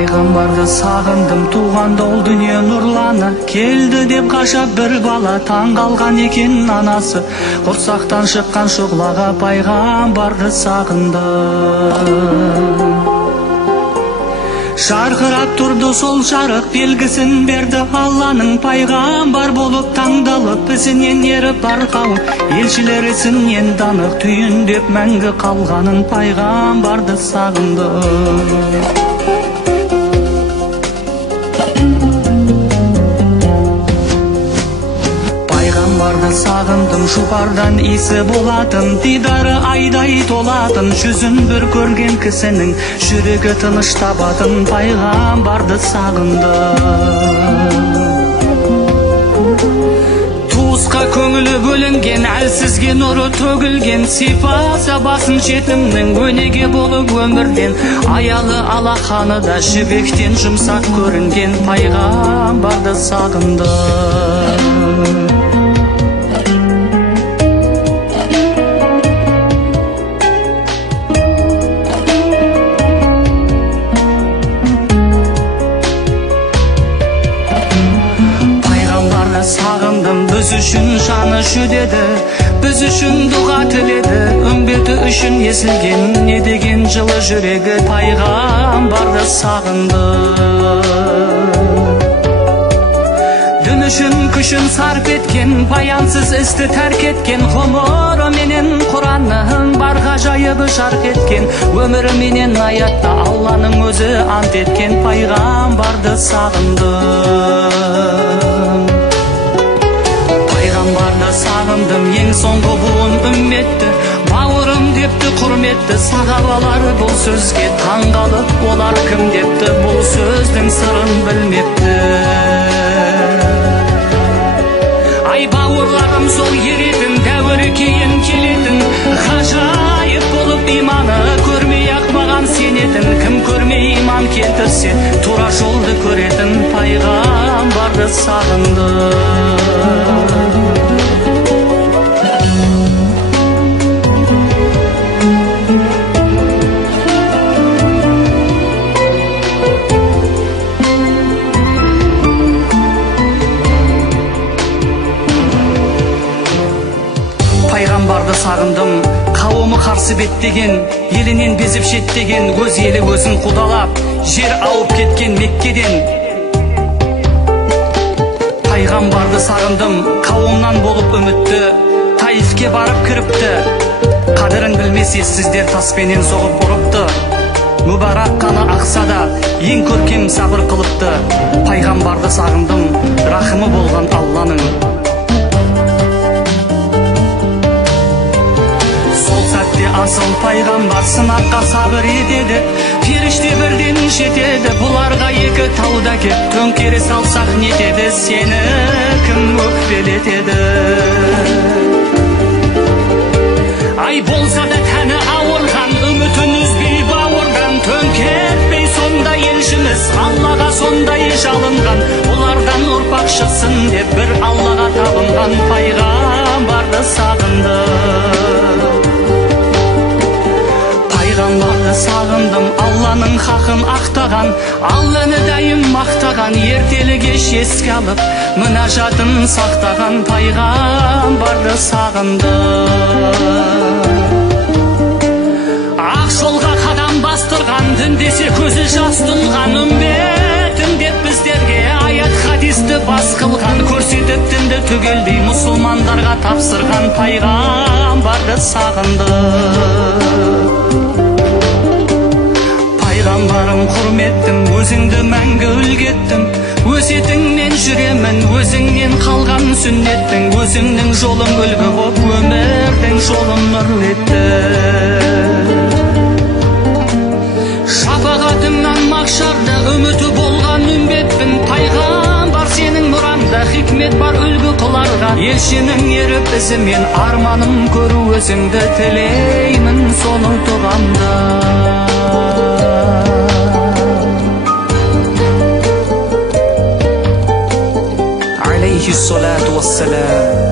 Пайгамбарды сагындым, тууганда ол дүние нурлана. Келди деп кашап бир бала, таң калган экен анасы. Курсактан чыккан шуглага пайгамбарды сагындым. Шаркырап турду сол жарык, белгисин берди Алланын. Пайгамбар болуп таңдалып, исинен ерип бар кавым. Элчилер исинен данык, түйүндөп мәңгі калганын. Пайгамбарды сагындым. Пайгамбарды сагындым, шубардан иси болатын. Дидары айдай толатын, жүзүн бір көрген кисинин жүрөгү тыныч табатын. Пайгамбарды сагындым. Туыска көңүлү бөлүнген, әлсизге нуру төгүлген. Сыйпаса басын жетимдин, өнеге болуп өмүрден. Аялы алаканы да жибектен жумсак көрүнген. Пайгамбарды сагындым. Сагындым, біз үшін жаны жүдеді, біз үшін дуға тіледі. Үмбеті үшін езілген, не деген жылы жүрегі. Пайгамбарды сагындым. Дін үшін күшін сарп еткен, баянсыз істі тәрк еткен. Ғұмыры менен Құранның бар ғажайыбы жарқ еткен. Өмірі менен аятта Алланың өзі ант еткен. Пайгамбарды сагындым. Пайгамбарды сагындым, ең соңғы буын үмметті. Бауырым депті, құрметті сахабалар бұл сөзге таң қалып. Олар кім депті, бұл сөздің сырын білмепті. Ай бауырларым, сол еретін дәуірі кейін келетін. Ғажайып болып иманы көрмей ақ маған сенетін. Кім көрмей иман келтірсе, тура жолды көретін. Пайгамбарды сагындым. Пайгамбарды сагындым, кауымы карсы беттеген, елінен безіп шеттеген. Өз елі өзін құдалап, жер ауып кеткен Меккеден. Пайгамбарды сагындым, кауымнан болып үмітті. Таифке барып кіріпті, қадірін білмес ессіздер таспенен соғып ұрыпты. Мүбарак қаны ақса да, ең көркем сабыр қылыпты. Пайгамбарды сагындым, рахымы болған Алланың. Асыл пайгамбар сынаққа сабыр етеді, періште бірден жетеді. Бұларға екі тауда кеп, төңкере салсақ нетеді. Сені кім өкпелетеді? Ай болса да тәні ауырған, үмітін үзбей бауырған. Төңкертпей сонда елшіміз, Аллаға сондай жалынған. Олардан ұрпақ шықсын деп бір Аллаға табынған. Пайгамбарды сагындым. Пайгамбарды сагындым, Алланың хақын ақтаған. Алланы дайым мақтаған, ертелі кеш еске алып, мүнажатын сақтаған. Пайгамбарды сагындым. Ақ жолға қадам бастырған, дін десе көзі жас тұнған. Үмбетім деп біздерге аят хадисті бас қылған. Көрсетіп дінді түгелдей мұсылмандарға тапсырған. Пайгамбарды сагындым. Пайгамбарым құрметтім, өзіңді мәңгі үлгеттім. Өсетіңнен жүремін, өзіңнен қалған сүннеттің. Өзіңнің жолың үлгі боп, өмірдің жолын нұр етті. Шапағатыңнан мақшарда үміті болған үмбетпін. Пайгамбар сенің мұранда, хикмет бар үлгі қыларға. Елшінің еріп ізімен арманым көру өзіңді. Тілеймін соны туғанда. عليه الصلاة والسلام.